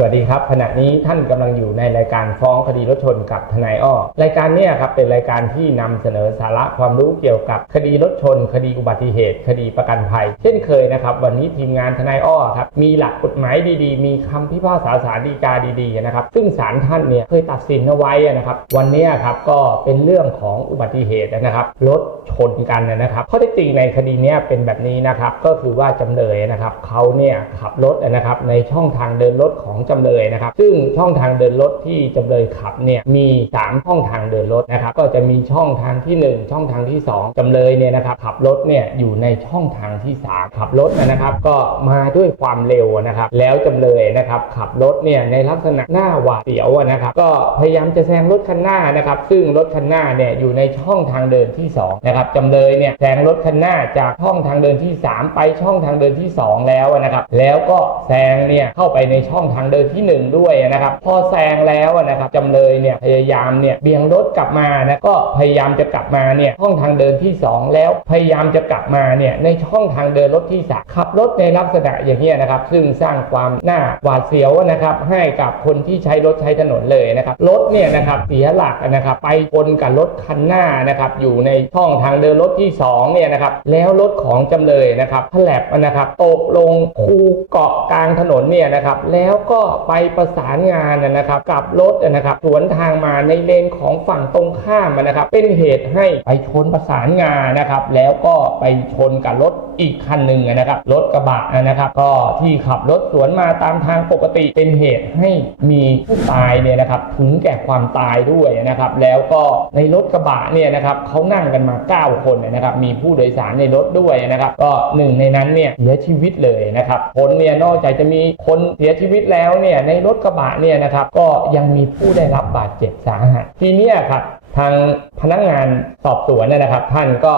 สวัสดีครับ ขณะนี้ท่านกำลังอยู่ในรายการฟ้องคดีรถชนกับทนายอ้อรายการนี้ครับเป็นรายการที่นำเสนอสาระความรู้เกี่ยวกับคดีรถชน คดีอุบัติเหตุ คดีประกันภัย เช่นเคยนะครับ วันนี้ทีมงานทนายอ้อครับมีหลักกฎหมายดีๆ มีคำพิพากษาศาลฎีกาดีๆนะครับ ซึ่งศาลท่านเนี่ยเคยตัดสินเอาไว้นะครับ วันนี้ครับก็เป็นเรื่องของอุบัติเหตุนะครับรถชนกันนะครับข้อเท็จจริงในคดีนี้เป็นแบบนี้นะครับก็คือว่าจำเลยนะครับเขาเนี่ยขับรถนะครับในช่องทางเดินรถของจำเลยนะครับ ซึ่งช่องทางเดินรถที่จำเลยขับเนี่ยมี 3 ช่องทางเดินรถนะครับ ก็จะมีช่องทางที่ 1 ช่องทางที่ 2จำเลยเนี่ยนะครับขับรถเนี่ยอยู่ในช่องทางที่ 3 ขับรถนะครับ ก็มาด้วยความเร็วนะครับ แล้วจำเลยนะครับขับรถเนี่ยในลักษณะหน้าหวาดเสียวนะครับ ก็พยายามจะแซงรถคันหน้านะครับ ซึ่งรถคันหน้าเนี่ยอยู่ในช่องทางเดินที่2นะครับจำเลยเนี่ยแซงรถคันหน้าจากช่องทางเดินที่ 3 ไปช่องทางเดินที่ 2 แล้วนะครับ แล้วก็แซงเนี่ยเข้าไปในช่องทางเดินที่ 1 ด้วยนะครับ พอแซงแล้วนะครับจำเลยเนี่ยพยายามเนี่ยเบี่ยงรถกลับมานะก็พยายามจะกลับมาเนี่ยช่องทางเดินที่ 2 แล้วพยายามจะกลับมาเนี่ยในช่องทางเดินรถที่สามขับรถในลักษณะอย่างนี้นะครับ ซึ่งสร้างความหน้าหวาดเสียวนะครับ ให้กับคนที่ใช้รถใช้ถนนเลยนะครับรถเนี่ยนะครับเสียหลักนะครับไปชนกับรถคันหน้านะครับอยู่ในช่องทางเดินรถที่2เนี่ยนะครับแล้วรถของจำเลยนะครับแผลบนะครับตกลงคูเกาะกลางถนนเนี่ยนะครับแล้วก็ไปประสานงานนะครับกับรถนะครับสวนทางมาในเลนของฝั่งตรงข้ามนะครับ เป็นเหตุให้ไปชนประสานงานนะครับ แล้วก็ไปชนกับรถอีกคันหนึ่งนะครับรถกระบะนะครับก็ที่ขับรถสวนมาตามทางปกติเป็นเหตุให้มีผู้ตายเนี่ยนะครับถึงแก่ความตายด้วยนะครับ แล้วก็ในรถกระบะเนี่ยนะครับเขานั่งกันมา 9 คนนะครับ มีผู้โดยสารในรถด้วยนะครับ ก็หนึ่งในนั้นเนี่ยเสียชีวิตเลยนะครับคนเนี่ยนอกจากจะมีคนเสียชีวิตแล้วเนี่ยในรถกระบะเนี่ยนะครับก็ยังมีผู้ได้รับบาดเจ็บสาหัสทีนี้ครับทางพนักงานสอบสวนนยนะครับ ท่านก็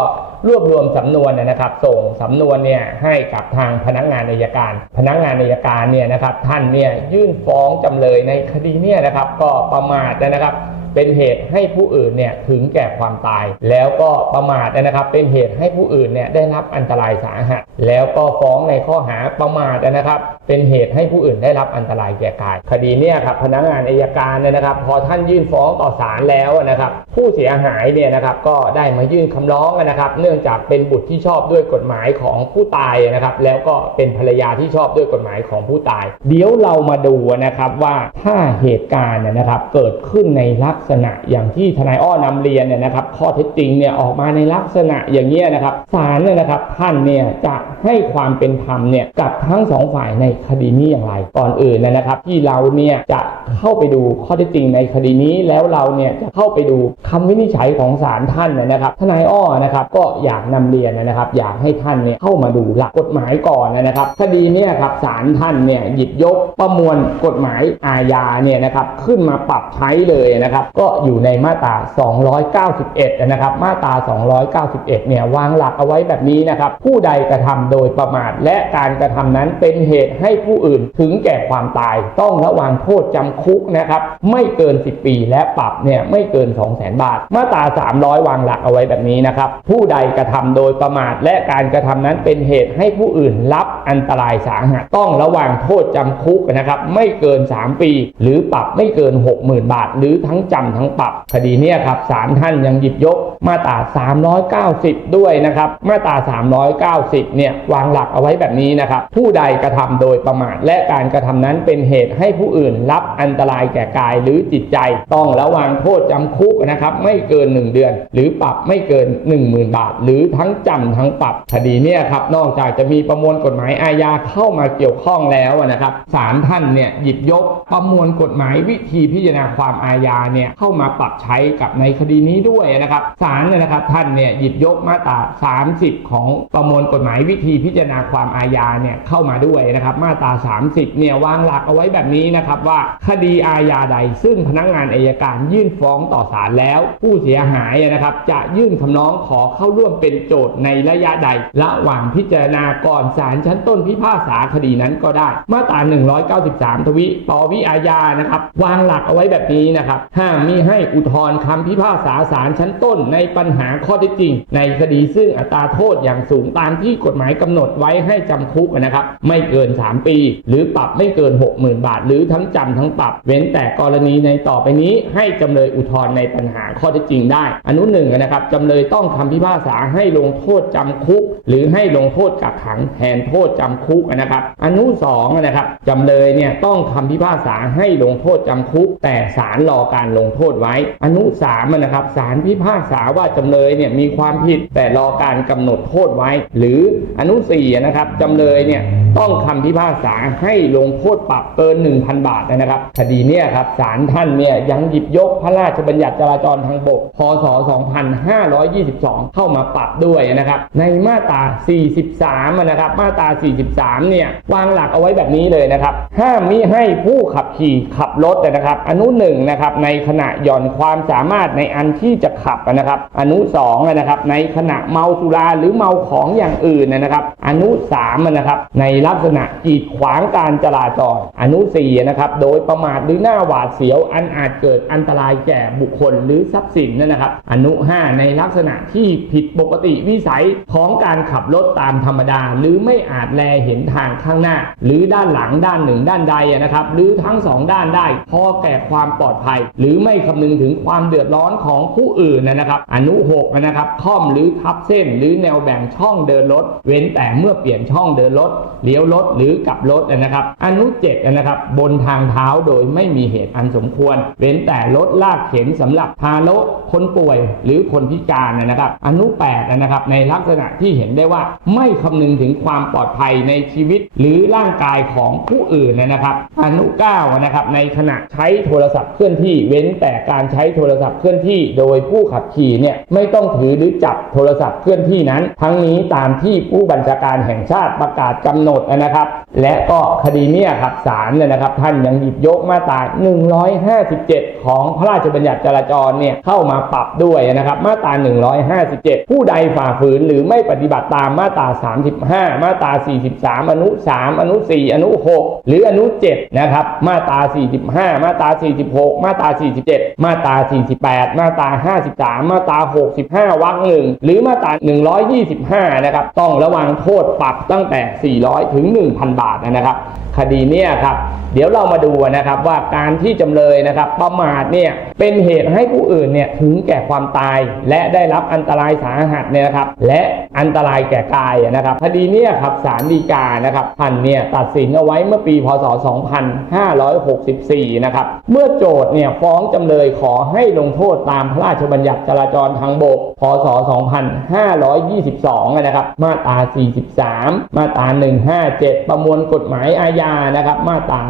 รวบรวมสำนวนนะครับ ส่งสำนวนเนี่ยให้กับทางพนักงานอัยการ พนักงานอัยการเนี่ยนะครับ ท่านเนี่ยยื่นฟ้องจำเลยในคดีเนี่ยนะครับ ก็ประมาทนะครับเป็นเหตุให้ผู้อื่นเนี่ยถึงแก่ความตาย แล้วก็ประมาทนะครับ เป็นเหตุให้ผู้อื่นเนี่ยได้รับอันตรายสาหัส แล้วก็ฟ้องในข้อหาประมาทนะครับ เป็นเหตุให้ผู้อื่นได้รับอันตรายแก่กาย คดีเนี่ยครับพนักงานอัยการเนี่ยนะครับ พอท่านยื่นฟ้องต่อศาลแล้วนะครับ ผู้เสียหายเนี่ยนะครับก็ได้มายื่นคำร้องนะครับ เนื่องจากเป็นบุตรที่ชอบด้วยกฎหมายของผู้ตายนะครับ แล้วก็เป็นภรรยาที่ชอบด้วยกฎหมายของผู้ตาย เดี๋ยวเรามาดูนะครับว่าถ้าเหตุการณ์เนยนะครับเกิดขึ้นในลักษณะอย่างที่ทนายอ้อนำเรียนเนี่ยนะครับ ข้อเท็จจริงเนี่ยออกมาในลักษณะอย่างนี้ยนะครับศาลเนี่ยนะครับท่านเนี่ยจะให้ความเป็นธรรมเนี่ยกับทั้งสองฝ่ายในคดีนี้อย่างไร ก่อนอื่นนะครับ ที่เราเนี่ยจะเข้าไปดูข้อเท็จจริงในคดีนี้แล้วเราเนี่ยจะเข้าไปดูคำวินิจฉัยของศาลท่านนะนะครับทนายอ้อนะครับก็อยากนำเรียนนะครับ อยากให้ท่านเนี่ยเข้ามาดูหลักกฎหมายก่อนนะครับ คดีเนี่ยครับศาลท่านเนี่ยหยิบยกประมวลกฎหมายอาญาเนี่ยนะครับขึ้นมาปรับใช้เลยนะครับ ก็อยู่ในมาตรา 291 นะครับ มาตรา 291 เนี่ย วางหลักเอาไว้แบบนี้นะครับ ผู้ใดกระทำโดยประมาทและการกระทำนั้นเป็นเหตุให้ผู้อื่นถึงแก่ความตาย ต้องระวังโทษจำคุกนะครับไม่เกิน 10 ปีและปรับเนี่ยไม่เกิน 200,000 บาท มาตรา 300 วางหลักเอาไว้แบบนี้นะครับ ผู้ใดกระทำโดยประมาทและการกระทำนั้นเป็นเหตุให้ผู้อื่นรับอันตรายสาหัสต้องระวังโทษจำคุกนะครับไม่เกิน 3 ปี หรือปรับไม่เกิน 60,000 บาท หรือทั้งจำทั้งปรับ คดีเนี้ยครับศาลท่านยังหยิบยกมาตรา 390 ด้วยนะครับมาตรา 390 เนี่ยวางหลักเอาไว้แบบนี้นะครับผู้ใดกระทำโดยประมาทและการกระทำนั้นเป็นเหตุให้ผู้อื่นรับอันตรายแก่กายหรือจิตใจ ต้องระวังโทษจำคุกนะครับไม่เกิน 1 เดือน หรือปรับไม่เกิน 10,000 บาท หรือทั้งจำทั้งปรับคดีเนี้ยครับนอกจากจะมีประมวลกฎหมายอาญาเข้ามาเกี่ยวข้องแล้วนะครับศาลท่านเนี่ยหยิบยกประมวลกฎหมายวิธีพิจารณาความอาญาเนี่ยเข้ามาปรับใช้กับในคดีนี้ด้วยนะครับศาลเนี่ยนะครับท่านเนี่ยหยิบยกมาตรา 30 ของประมวลกฎหมายวิธีธีพิจารณาความอาญาเนี่ยเข้ามาด้วยนะครับ มาตรา 30 เนี่ยวางหลักเอาไว้แบบนี้นะครับว่าคดีอาญาใด ซึ่งพนักงานอายการยื่นฟ้องต่อศาลแล้ว ผู้เสียหายนะครับ จะยื่นคำร้องขอเข้าร่วมเป็นโจทย์ในระยะใดระหว่างพิจารณาก่อนศาลชั้นต้นพิพากษาคดีนั้นก็ได้ มาตรา 193 ทวิปวิอาญานะครับวางหลักเอาไว้แบบนี้นะครับห้ามมิให้อุทธรณ์คำพิพากษาศาลชั้นต้นในปัญหาข้อเท็จจริง ในคดีซึ่งอัตราโทษอย่างสูงตามที่กฎหมายกำหนดไว้ให้จำคุกนะครับไม่เกิน 3 ปี หรือปรับไม่เกิน 60,000 บาท หรือทั้งจำทั้งปรับ เว้นแต่กรณีในต่อไปนี้ให้จำเลยอุทธรณ์ในปัญหาข้อเท็จจริงได้ อนุหนึ่งนะครับจำเลยต้องคำพิพากษาให้ลงโทษจำคุก หรือให้ลงโทษกักขังแทนโทษจำคุกนะครับ อนุสองนะครับจำเลยเนี่ยต้องคำพิพากษาให้ลงโทษจำคุก แต่ศาลรอการลงโทษไว้ อนุสามนะครับศาลพิพากษาว่าจำเลยเนี่ยมีความผิดแต่รอการกำหนดโทษไว้ หรืออนุุสี่นะครับจำเลยเนี่ยต้องคำพิพากษาให้ลงโทษปรับเกิน 1,000 บาทนะครับคดีเนี่ยครับศาลท่านเนี่ยยังหยิบยกพระราชบัญญัติจราจรทางบก พศ 2522 เข้ามาปรับด้วยนะครับ ในมาตรา 43 นะครับ มาตรา 43 เนี่ยวางหลักเอาไว้แบบนี้เลยนะครับ ห้ามมิให้ผู้ขับขี่ขับรถนะครับ อนุหนึ่งนะครับในขณะหย่อนความสามารถในอันที่จะขับนะครับ อนุสองนะครับในขณะเมาสุราหรือเมาของอย่างอื่นนะครับอนุสามนะครับ ในลักษณะกีดขวางการจราจร อนุสี่นะครับโดยประมาทหรือหน้าหวาดเสียว อันอาจเกิดอันตรายแก่บุคคลหรือทรัพย์สินนะครับ อนุ 5 ในลักษณะที่ผิดปกติวิสัยของการขับรถตามธรรมดา หรือไม่อาจแลเห็นทางข้างหน้า หรือด้านหลังด้านหนึ่งด้านใดนะครับ หรือทั้งสองด้านได้พอแก่ความปลอดภัย หรือไม่คำนึงถึงความเดือดร้อนของผู้อื่นนะครับ อนุ6นะครับค่อมหรือทับเส้น หรือแนวแบ่งช่องเดินรถ เว้นแต่เมื่อเปลี่ยนช่องเดินรถเลี้ยวรถหรือกลับรถนะครับ อนุ7นะครับบนทางเท้าโดยไม่มีเหตุอันสมควร เว้นแต่รถลากเข็นสำหรับพาโลคนป่วยหรือคนพิการนะครับ อนุ8นะครับในลักษณะที่เห็นได้ว่าไม่คำนึงถึงความปลอดภัยในชีวิต หรือร่างกายของผู้อื่นนะครับ อนุ9นะครับในขณะใช้โทรศัพท์เคลื่อนที่เว้นแต่การใช้โทรศัพท์เคลื่อนที่ โดยผู้ขับขี่เนี่ยไม่ต้องถือหรือจับโทรศัพท์เคลื่อนที่นั้น ทั้งนี้ตามที่ผู้บัญชาการแห่งชาติประกาศกำหนดนะครับ และก็คดีเนี้ครับศาลเนี่ยนะครับ ท่านยังหยิบยกมาตรา 157 ของพระราชบัญญัติจราจรเนี่ยเข้ามาปรับด้วยนะครับ มาตรา 157 ผู้ใดฝ่าฝืนหรือไม่ปฏิบัติตามมาตรา 35 มาตรา 43 อนุ 3 อนุ 4 อนุ 6 หรืออนุ 7 นะครับ มาตรา 45 มาตรา 46 มาตรา 47 มาตรา 48 มาตรา 53 มาตรา 65 วรรคหนึ่งหรือมาตรา 125 นะครับ ต้องระวังางโทษปรับตั้งแต่ 400 ถึง 1,000 บาทนะครับ คดีเนี้ครับ เดี๋ยวเรามาดูนะครับว่าการที่จำเลยนะครับประมาทเนี่ย เป็นเหตุให้ผู้อื่นเนี่ยถึงแก่ความตาย และได้รับอันตรายสาหัสเนี่ยนะครับ และอันตรายแก่กายนะครับคดีเนี้ครับศาลฎีกานะครับท่านเนี่ยตัดสินเอาไว้เมื่อปีพศ 2564 นะครับ เมื่อโจทย์เนี่ยฟ้องจำเลยขอให้ลงโทษตามพระราชบัญญัติจราจรทางบก พศ 2522 นะครับ มาตรา 43 มาตรา 157 ประมวลกฎหมายอาญานะครับ มาตรา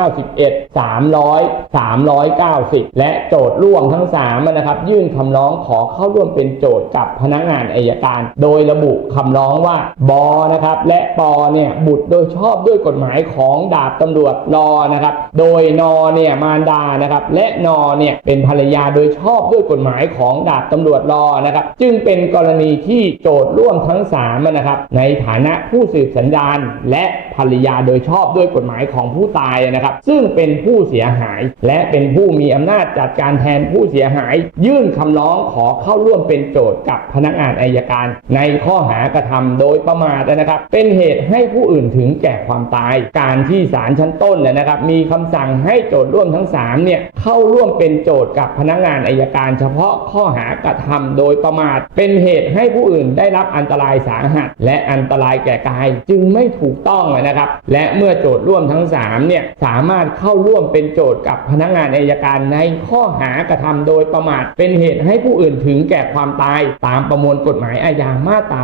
291 300 390 และและโจทย์ร่วมทั้ง3นะครับยื่นคำร้องขอเข้าร่วมเป็นโจทย์กับพนักงานอายการ โดยระบุคำร้องว่าบอนะครับและปอเนี่ยบุตรโดยชอบด้วยกฎหมายของดาบตำรวจรอนะครับโดยนอเนี่ยมารดานะครับและนอเนี่ยเป็นภรรยาโดยชอบด้วยกฎหมายของดาบตำรวจรอนะครับจึงเป็นกรณีที่โจทย์ร่วมทั้ง3นะครับในฐานะผู้สืบสัญญาณ และภรรยาโดยชอบด้วยกฎหมายของผู้ตายนะครับ ซึ่งเป็นผู้เสียหายและเป็นผู้มีอำนาจจัดการแทนผู้เสียหาย ยื่นคำร้องขอเข้าร่วมเป็นโจทย์กับพนักงานอายการ ในข้อหากระทำโดยประมาทนะครับ เป็นเหตุให้ผู้อื่นถึงแก่ความตาย การที่ศาลชั้นต้นนะครับ มีคำสั่งให้โจทย์ร่วมทั้ง3เนี่ยเข้าร่วมเป็นโจทย์กับพนักงานอายการ เฉพาะข้อหากระทำโดยประมาท เป็นเหตุให้ผู้อื่นได้รับอันตรายสาหัส และอันตรายแก่กายจึงไม่ถูกต้องนะครับ และเมื่อโจทย์ร่วมทั้ง3เนี่ยสามารถเข้าร่วมเป็นโจทย์กับพนักงานอายการในข้อหากระทำโดยประมาทเป็นเหตุให้ผู้อื่นถึงแก่ความตายตามประมวลกฎหมายอาญามาตรา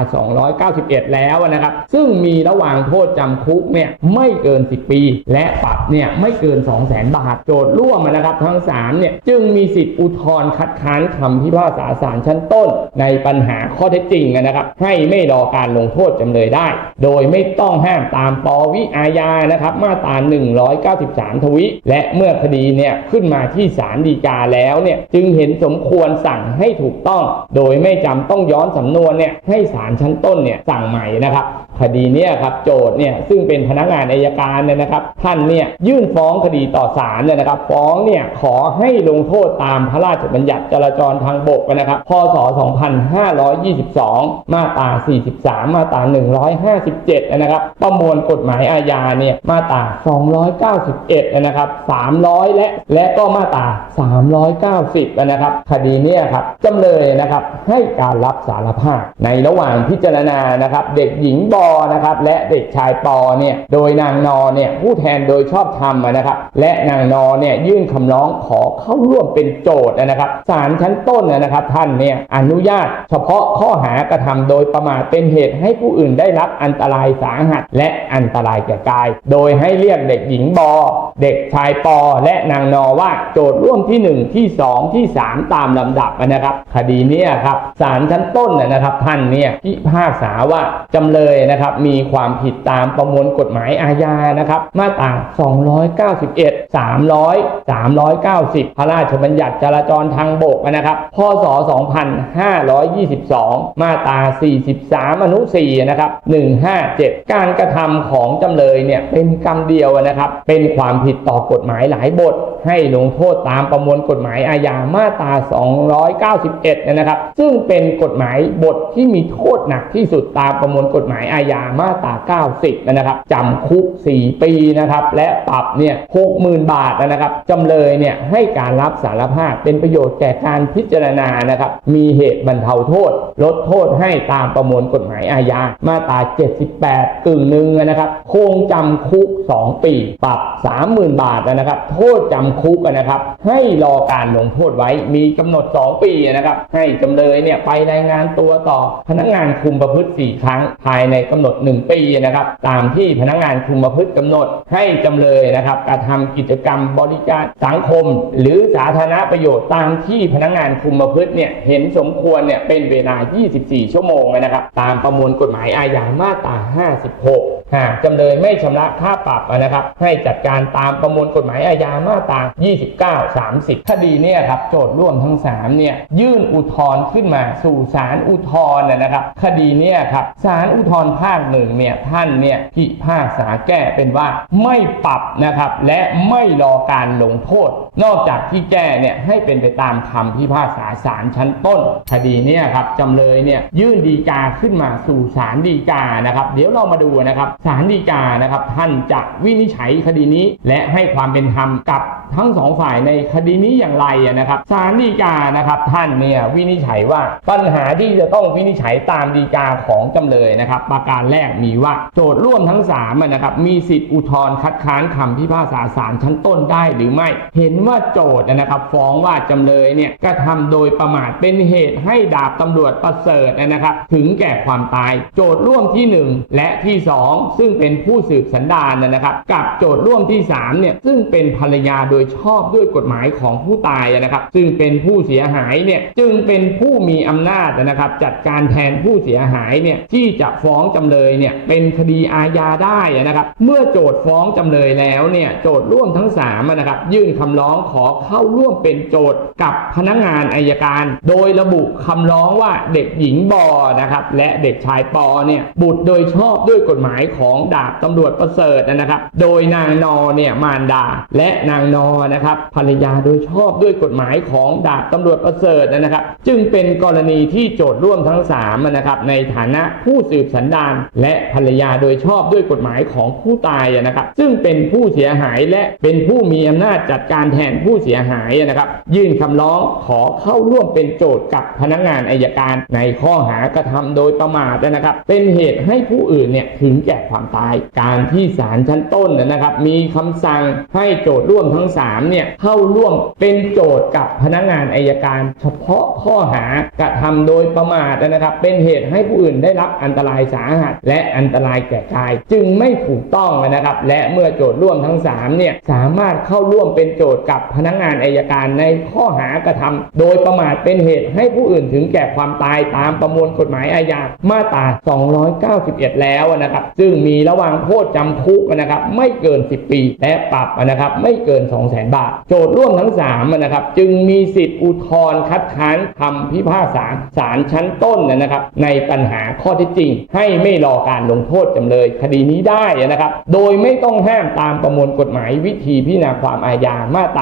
291 แล้วนะครับ ซึ่งมีระหว่างโทษจำคุกเนี่ยไม่เกิน 10 ปี และปรับเนี่ยไม่เกิน 200,000บาท โจทย์ร่วมนะครับทั้ง3เนี่ยจึงมีสิทธิ์อุทธรณ์คัดค้านคำพิพากษาศาลชั้นต้น ในปัญหาข้อเท็จจริงนะครับ ให้ไม่รอการลงโทษจำเลยได้ โดยไม่ต้องห้ามตามปวิอาญานะครับ มาตรา 193 ทวิ และเมื่อคดีเนี่ยขึ้นมาที่ศาลฎีกาแล้วเนี่ยจึงเห็นสมควรสั่งให้ถูกต้อง โดยไม่จำต้องย้อนสำนวนเนี่ยให้ศาลชั้นต้นเนี่ยสั่งใหม่นะครับคดีเนี่ยครับโจทย์เนี่ยซึ่งเป็นพนักงานอายการเนี่ยนะครับท่านเนี่ยยื่นฟ้องคดีต่อศาลเนี่ยนะครับ ฟ้องเนี่ยขอให้ลงโทษตามพระราชบัญญัติจราจรทางบกนะครับพศ 2522 มาตรา 43 มาตรา 157 นะครับ ประมวลกฎหมายอาญาเนี่ยมาตรา 291 นะครับ 300 และและก็มาตรา390นะครับคดีนี่ยครับจำเลยนะครับให้การรับสารภาพ ในระหว่างพิจารณานะครับเด็กหญิงบอนะครับและเด็กชายปอเนี่ยโดยนางนอเนี่ยผู้แทนโดยชอบธรรมนะครับและนางนอเนี่ยยื่นคำร้องขอเข้าร่วมเป็นโจทย์นะครับศาลชั้นต้นนะครับท่านเนี่ยอนุญาตเฉพาะข้อหากระทำโดยประมาทเป็นเหตุให้ผู้อื่นได้รับอันตรายสาหัส และอันตรายแก่กาย โดยให้เรียกเด็กหญิงบอ เด็กชายปอ และนางนอว่าโจทย์ร่วมที่ 1 ที่ 2 ที่ 3 ตามลำดับนะครับ คดีนี้ครับศาลชั้นต้นนะครับท่านเนี่ยพิพากษาว่าจำเลยนะครับมีความผิดตามประมวลกฎหมายอาญานะครับ มาตรา 291 300 390 พระราชบัญญัติจราจรทางบกนะครับ พศ 2522 มาตรา 43 อนุ 4 นะครับ 157 การกระทำของจำเลยเนี่ยเป็นกรรมเดียวนะครับ เป็นความผิดต่อกฎหมายหลายบทให้ลงโทษตามประมวลกฎหมายอาญามาตรา 291 นะครับ ซึ่งเป็นกฎหมายบทที่มีโทษหนักที่สุดตามประมวลกฎหมายอาญามาตรา 90 นะครับจำคุก 4 ปีนะครับและปรับเนี่ย60,000 บาทนะครับจำเลยเนี่ยให้การรับสารภาพเป็นประโยชน์แก่การพิจารณานะครับมีเหตุบรรเทาโทษ ลดโทษให้ตามประมวลกฎหมายอาญามาตรา 78 กึ่งหนึ่งนะครับคงจำคุก 2 ปี ปรับ 30,000 บาทนะครับ โทษจำคุกนะครับ ให้ให้รอการลงโทษไว้มีกำหนด 2 ปีนะครับ ให้จำเลยเนี่ยไปรายงานตัวต่อพนักงานคุมประพฤติ 4 ครั้ง ภายในกำหนด 1 ปีนะครับ ตามที่พนักงานคุมประพฤติกำหนด ให้จำเลยนะครับกระทำกิจกรรมบริการสังคม หรือสาธารณประโยชน์ตามที่พนักงานคุมประพฤติเนี่ยเห็นสมควรเนี่ยเป็นเวลา 24 ชั่วโมงนะครับ ตามประมวลกฎหมายอาญามาตรา 56 หากจำเลยไม่ชำระค่าปรับนะครับ ให้จัดการตามประมวลกฎหมายอาญามาตรา 29 30 คดีเนี่ยครับโจทย์ร่วมทั้ง 3 เนี่ย ยื่นอุทธรณ์ขึ้นมาสู่ศาลอุทธรณ์นะครับ คดีเนี่ยครับศาลอุทธรณ์ภาคหนึ่งเนี่ยท่านเนี่ยพิพากษาแก้เป็นว่าไม่ปรับนะครับและไม่รอการลงโทษนอกจากที่แก้เนี่ยให้เป็นไปตามคำพิพากษาศาลชั้นต้น คดีเนี่ยครับจำเลยเนี่ยยื่นดีกาขึ้นมาสู่ศาลฎีกานะครับ เดี๋ยวเรามาดูนะครับศาลฎีกานะครับท่านจะวินิจฉัยคดีนี้ และให้ความเป็นธรรมกับทั้งสองฝ่ายในคดีนี้อย่างไรนะครับศาลฎีกานะครับท่านเนี่ยวินิจฉัยว่าปัญหาที่จะต้องวินิจฉัยตามฎีกาของจำเลยนะครับ ประการแรกมีว่าโจทย์ร่วมทั้ง3อะนะครับมีสิทธิอุทธรณ์คัดค้านคำพิพากษาศาลชั้นต้นได้หรือไม่เห็นว่าโจทย์นะครับ ฟ้องว่าจำเลยเนี่ยกระทำโดยประมาทเป็นเหตุให้ดาบตำรวจประเสริฐนะครับ ถึงแก่ความตาย โจทย์ร่วมที่ 1 และที่ 2 ซึ่งเป็นผู้สืบสันดานนะครับ กับโจทย์ร่วมที่3เนี่ยซึ่งเป็นภรรยาโดยชอบด้วยกฎหมายของผู้ตายนะครับ ซึ่งเป็นผู้เสียหายเนี่ยจึงเป็นผู้มีอำนาจนะครับ จัดการแทนผู้เสียหายเนี่ยที่จะฟ้องจำเลยเนี่ยเป็นคดีอาญาได้นะครับ เมื่อโจทย์ฟ้องจำเลยแล้วเนี่ยโจทย์ร่วมทั้ง3นะครับยื่นคำร้องขอเข้าร่วมเป็นโจทย์กับพนักงานอายการ โดยระบุคำร้องว่าเด็กหญิงบอนะครับและเด็กชายปอเนี่ยบุตรโดยชอบด้วยกฎหมายของดาบตำรวจประเสริฐนะครับ โดยนางนอเนี่ยมารดา และนางนอนะครับภรรยาโดยชอบด้วยกฎหมายของดาบตำรวจประเสริฐนะครับ จึงเป็นกรณีที่โจทย์ร่วมทั้ง3นะครับในฐานะผู้สืบสันดานและภรรยาโดยชอบด้วยกฎหมายของผู้ตายนะครับ ซึ่งเป็นผู้เสียหายและเป็นผู้มีอำนาจจัดการแทนผู้เสียหายนะครับ ยื่นคำร้องขอเข้าร่วมเป็นโจทย์กับพนักงานอายการในข้อหากระทำโดยประมาทนะครับ เป็นเหตุให้ผู้อื่นเนี่ยถึงแก่ความตาย การที่ศาลชั้นต้นนะครับ มีคำสั่งให้โจทย์ร่วมทั้ง3เนี่ยเข้าร่วมเป็นโจทย์กับพนักงานอายการ เฉพาะข้อหากระทำโดยประมาทนะครับ เป็นเหตุให้ผู้อื่นได้รับอันตรายสาหัส และอันตรายแก่กาย จึงไม่ถูกต้องนะครับ และเมื่อโจทย์ร่วมทั้ง3เนี่ยสามารถเข้าร่วมเป็นโจทย์กับพนักงานอายการในข้อหากระทำโดยประมาทเป็นเหตุให้ผู้อื่นถึงแก่ความตายตามประมวลกฎหมายอาญามาตรา 291 แล้วนะครับซึ่งมีระหว่างโทษจำคุกนะครับไม่เกิน 10 ปี และปรับนะครับไม่เกิน 200,000 บาท โจทย์ร่วมทั้ง3นะครับจึงมีสิทธิ์อุทธรณ์คัดค้านคำพิพากษาศาลชั้นต้นนะครับในปัญหาข้อเที่จริง ให้ไม่รอการลงโทษจำเลยคดีนี้ได้นะครับ โดยไม่ต้องห้ามตามประมวลกฎหมายวิธีพิจารณาความอาญามาตรา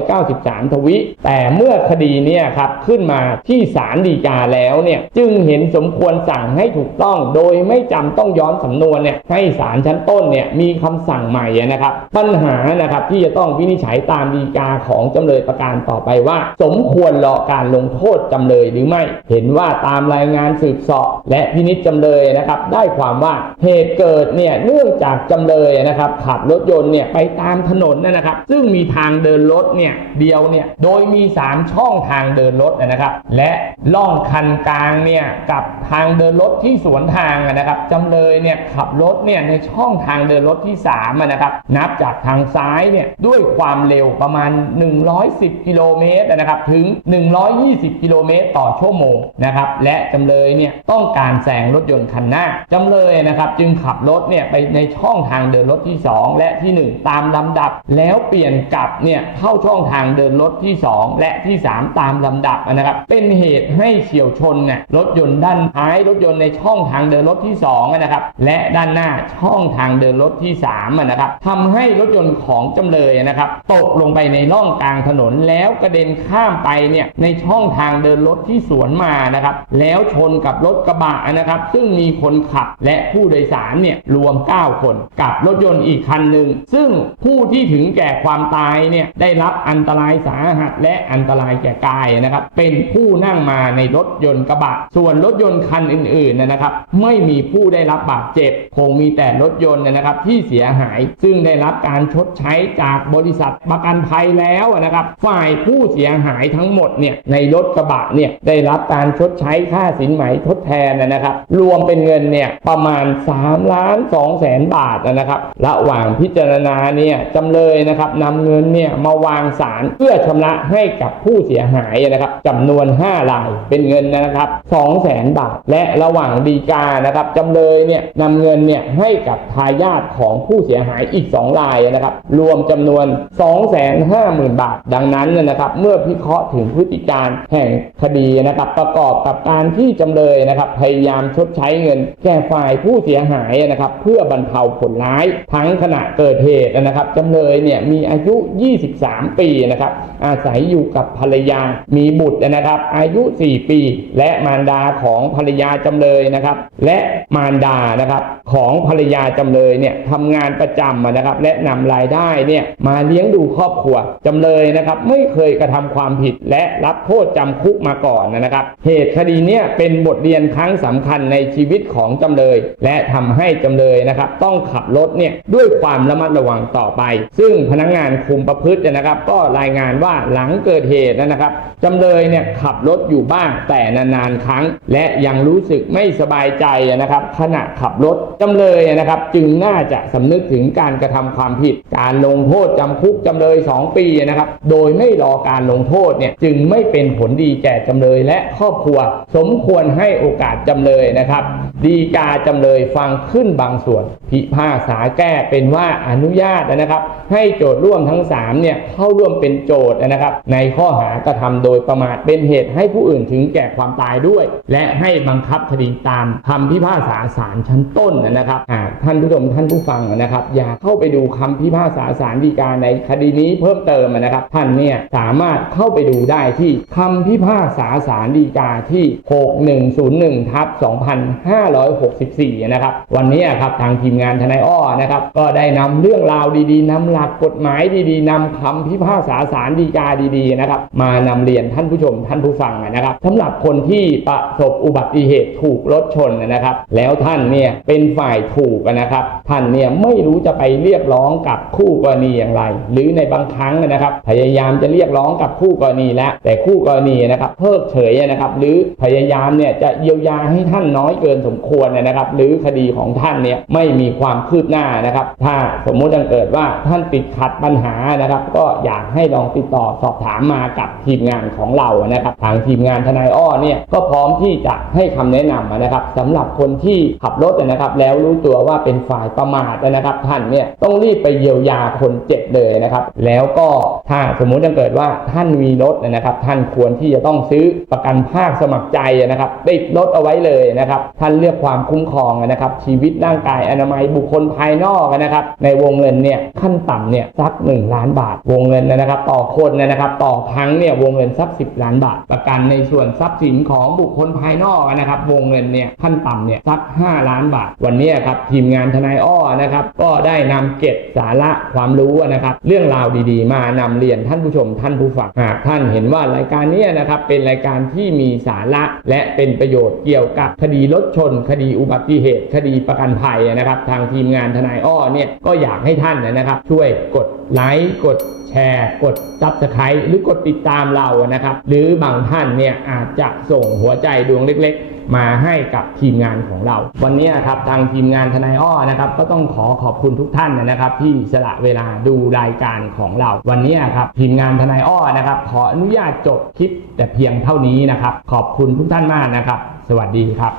193 ทวิ แต่เมื่อคดีเนี่ยครับขึ้นมาที่ศาลฎีกาแล้วเนี่ยจึงเห็นสมควรสั่งให้ถูกต้อง โดยไม่จำต้องย้อนสำนวนเนี่ยให้ศาลชั้นต้นเนี่ยมีคำสั่งใหม่นะครับ ปัญหานะครับที่จะต้องวินิจฉัยตามฎีกาของจำเลยประการต่อไปว่า สมควรรอการลงโทษจำเลยหรือไม่ เห็นว่าตามรายงานสืบสอบและพินิจจำเลยนะครับ ได้ความว่าเหตุเกิดเนี่ยเนื่องจากจำเลยนะครับขับรถยนต์เนี่ยไปตามถนนนะครับ ซึ่งมีทางเดินรถเนี่ยเดียวเนี่ยโดยมี 3 ช่องทางเดินรถนะครับ และล่องคันกลางเนี่ยกับทางเดินรถที่สวนทางนะครับจำเลยเนี่ยขับรถเนี่ยในช่องทางเดินรถที่3นะครับนับจากทางซ้ายเนี่ยด้วยความเร็วประมาณ 110 กิโลเมตรนะครับถึง 120 กิโลเมตรต่อชั่วโมงนะครับและจำเลยเนี่ยต้องการแซงรถยนต์คันหน้าจำเลยนะครับจึงขับรถเนี่ยไปในช่องทางเดินรถที่ 2 และที่ 1 ตามลำดับแล้วเปลี่ยนกลับเนี่ยเข้าช่องทางเดินรถที่ 2 และที่ 3 ตามลำดับนะครับ เป็นเหตุให้เฉียวชนเนี่ยรถยนต์ด้านท้ายรถยนต์ในช่องทางเดินรถที่2นะครับและด้านหน้าช่องทางเดินรถที่3นะครับทำให้รถยนต์ของจำเลยนะครับตกลงไปในร่องกลางถนนแล้วกระเด็นข้ามไปเนี่ยในช่องทางเดินรถที่สวนมานะครับแล้วชนกับรถกระบะนะครับ ซึ่งมีคนขับและผู้โดยสารเนี่ยรวม 9 คน กับรถยนต์อีกคันหนึ่งซึ่งผู้ที่ถึงแก่ความตายเนี่ยได้รับอันตรายสาหัสและอันตรายแก่กายนะครับ เป็นผู้นั่งมาในรถยนต์กระบะ ส่วนรถยนต์คันอื่นๆนะครับ ไม่มีผู้ได้รับบาดเจ็บ คงมีแต่รถยนต์นะครับที่เสียหาย ซึ่งได้รับการชดใช้จากบริษัทประกันภัยแล้วนะครับ ฝ่ายผู้เสียหายทั้งหมดเนี่ยในรถกระบะเนี่ยได้รับการชดใช้ค่าสินไหมทดแทนนะครับ รวมเป็นเงินเนี่ยประมาณ3ล้าน2แสนบาทนะครับ ระหว่างพิจารณาเนี่ยจำเลยนะครับนำเงินเนี่ยมาวางสารเพื่อชำระให้กับผู้เสียหายนะครับจำนวน 5 รายเป็นเงินนะครับ2แสนบาท และระหว่างดีกานะครับจำเลยเนี่ยนำเงินเนี่ยให้กับทายาทของผู้เสียหายอีก 2 รายนะครับรวมจำนวน 250,000 บาท ดังนั้นนะครับเมื่อพิเคราะห์ถึงพฤติการแห่งคดีนะครับประกอบกับการที่จำเลยนะครับพยายามชดใช้เงินแก่ฝ่ายผู้เสียหายนะครับเพื่อบรรเทาผลร้ายทั้งขณะเกิดเหตุนะครับจำเลยเนี่ยมีอายุ23 ปีนะครับ อาศัยอยู่กับภรรยา มีบุตรนะครับ อายุ 4 ปี และมารดาของภรรยาจำเลยนะครับ และมารดานะครับของภรรยาจำเลยเนี่ยทำงานประจำนะครับ และนำรายได้เนี่ยมาเลี้ยงดูครอบครัวจำเลยนะครับ ไม่เคยกระทำความผิดและรับโทษจำคุกมาก่อนนะครับ เหตุคดีเนี่ยเป็นบทเรียนครั้งสำคัญในชีวิตของจำเลย และทำให้จำเลยนะครับ ต้องขับรถเนี่ยด้วยความระมัดระวังต่อไป ซึ่งพนักงานคุมประพฤตินะครับ ก็รายงานว่าหลังเกิดเหตุนะครับจำเลยเนี่ยขับรถอยู่บ้างแต่นานๆครั้ง และยังรู้สึกไม่สบายใจนะครับ ขณะขับรถจำเลยนะครับ จึงน่าจะสำนึกถึงการกระทำความผิด การลงโทษจำคุกจำเลย 2 ปีนะครับ โดยไม่รอการลงโทษเนี่ยจึงไม่เป็นผลดีแก่จำเลยและครอบครัว สมควรให้โอกาสจำเลยนะครับ ดีกาจำเลยฟังขึ้นบางส่วน พิพากษาแก้เป็นว่าอนุญาตนะครับ ให้โจทย์ร่วมทั้งสา3เนี่ยเข้าร่วมเป็นโจทย์นะครับ ในข้อหากระทำโดยประมาทเป็นเหตุให้ผู้อื่นถึงแก่ความตายด้วย และให้บังคับคดีตามคำพิพากษาศาลชั้นต้นนะครับท่านผู้ชมท่านผู้ฟังนะครับ อย่าเข้าไปดูคำพิพากษาศาลฎีกาในคดีนี้เพิ่มเติมนะครับ ท่านเนี่ยสามารถเข้าไปดูได้ที่คำพิพากษาศาลฎีกาที่ 6101ทับ2564 นะครับ วันนี้ครับทางทีมงานทนายอ้อนะครับ ก็ได้นำเรื่องราวดีๆนำหลักกฎหมายดีๆนำคำพิพากษาศาลฎีกาดีๆนะครับ มานำเรียนท่านผู้ชมท่านผู้ฟังนะครับสำหรับคนที่ประสบอุบัติเหตุถูกรถชนนะครับ แล้วท่านเนี่ยเป็นฝ่ายถูกนะครับ ท่านเนี่ยไม่รู้จะไปเรียกร้องกับคู่กรณีอย่างไร หรือในบางครั้งนะครับ พยายามจะเรียกร้องกับคู่กรณีแล้วแต่คู่กรณีนะครับเพิกเฉยนะครับ หรือพยายามเนี่ยจะเยียวยาให้ท่านน้อยเกินสมควรนะครับ หรือคดีของท่านเนี่ยไม่มีความคืบหน้านะครับ ถ้าสมมุติจังเกิดว่าท่านติดขัดปัญหานะะครับ ก็อยากให้ลองติดต่อสอบถามมากับทีมงานของเรานะครับ ทางทีมงานทนายอ้อเนี่ยก็พร้อมที่จะให้คำแนะนำนะครับสำหรับคนที่ขับรถนะครับ แล้วรู้ตัวว่าเป็นฝ่ายประมาทนะครับ ท่านเนี่ยต้องรีบไปเยียวยาคนเจ็บเลยนะครับ แล้วก็ถ้าสมมุติถ้าเกิดว่าท่านมีรถนะครับ ท่านควรที่จะต้องซื้อประกันภาคสมัครใจนะครับติดรถเอาไว้เลยนะครับ ท่านเลือกความคุ้มครองนะครับ ชีวิตร่างกายอนามัยบุคคลภายนอกนะครับ ในวงเงินเนี่ยขั้นต่ำเนี่ยสัก1ล้านบาท วงเงินนะครับ ต่อคนนะครับ ต่อครั้งเนี่ยวงเงินสัก10ล้านบาท ประกันในส่วนทรัพย์สินของบุคคลภายนอกนะครับ วงเงินเนี่ยขั้นต่ำเนี่ยสัก 5 ล้านบาท วันนี้ครับทีมงานทนายอ้อนะครับ ก็ได้นำเก็บสาระความรู้นะครับ เรื่องราวดีๆ มานำเรียนท่านผู้ชมท่านผู้ฟังหากท่านเห็นว่ารายการนี้นะครับเป็นรายการที่มีสาระและเป็นประโยชน์เกี่ยวกับคดีรถชน คดีอุบัติเหตุ คดีประกันภัยนะครับ ทางทีมงานทนายอ้อเนี่ยก็อยากให้ท่านนะครับ ช่วยกด ไลค์กดแชร์ กดซับสไครต์หรือกดติดตามเรานะครับ หรือบางท่านเนี่ยอาจจะส่งหัวใจดวงเล็กๆ มาให้กับทีมงานของเรา วันนี้ครับทางทีมงานทนายอ้อนะครับ ก็ต้องขอขอบคุณทุกท่านนะครับ ที่สละเวลาดูรายการของเรา วันนี้ครับทีมงานทนายอ้อนะครับ ขออนุญาตจบคลิปแต่เพียงเท่านี้นะครับ ขอบคุณทุกท่านมากนะครับ สวัสดีครับ